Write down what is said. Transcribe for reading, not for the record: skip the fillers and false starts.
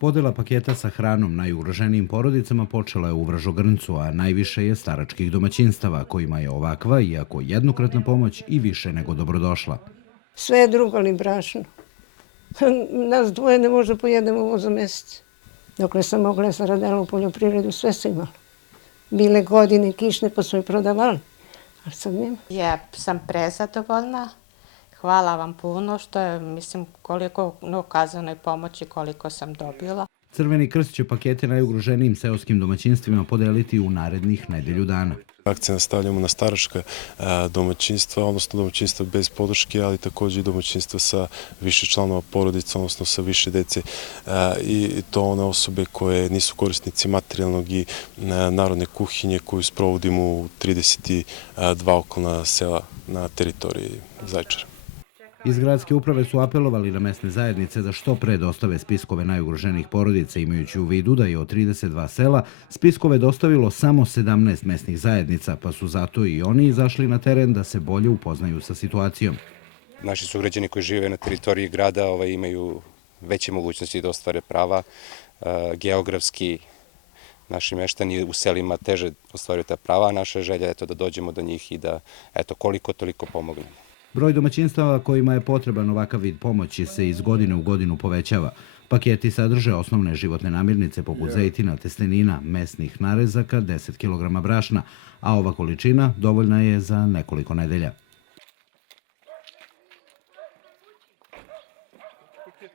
Podela paketa sa hranom najugroženijim porodicama počela je u Vražogrncu, a najviše je staračkih domaćinstava kojima je ovakva, iako jednokratna pomoć, i više nego dobrodošla. Sve je drugo, ali brašno. Nas dvoje ne može pojedemo ovo za mesec. Dokle sam mogla, ja sam radila u poljoprivredu, sve sam imala. Bile godine kišne pa smo i prodavali, ali sad nema. Ja sam prezadovoljna. Hvala vam puno što je, mislim, koliko ukazanoj pomoći koliko sam dobila. Crveni krst će pakete najugroženijim seoskim domaćinstvima podeliti u narednih nedelju dana. Akcent stavljamo na staračka domaćinstva, odnosno domaćinstva bez podrške, ali takođe i domaćinstva sa više članova porodica, odnosno sa više dece, i to one osobe koje nisu korisnici materijalnog i narodne kuhinje koju sprovodimo u 32 okolna sela na teritoriji Zaječara. Iz gradske uprave su apelovali na mesne zajednice da što pre dostave spiskove najugroženijih porodica, imajući u vidu da je od 32 sela spiskove dostavilo samo 17 mesnih zajednica, pa su zato i oni izašli na teren da se bolje upoznaju sa situacijom. Naši sugrađani koji žive na teritoriji grada imaju veće mogućnosti da ostvare prava. Geografski naši meštani u selima teže ostvaruju ta prava, a naša želja je da dođemo do njih i da koliko toliko pomognemo. Broj domaćinstava kojima je potreban ovakav vid pomoći se iz godine u godinu povećava. Paketi sadrže osnovne životne namirnice poput zejtina, testenina, mesnih narezaka, 10 kg brašna, a ova količina dovoljna je za nekoliko nedelja.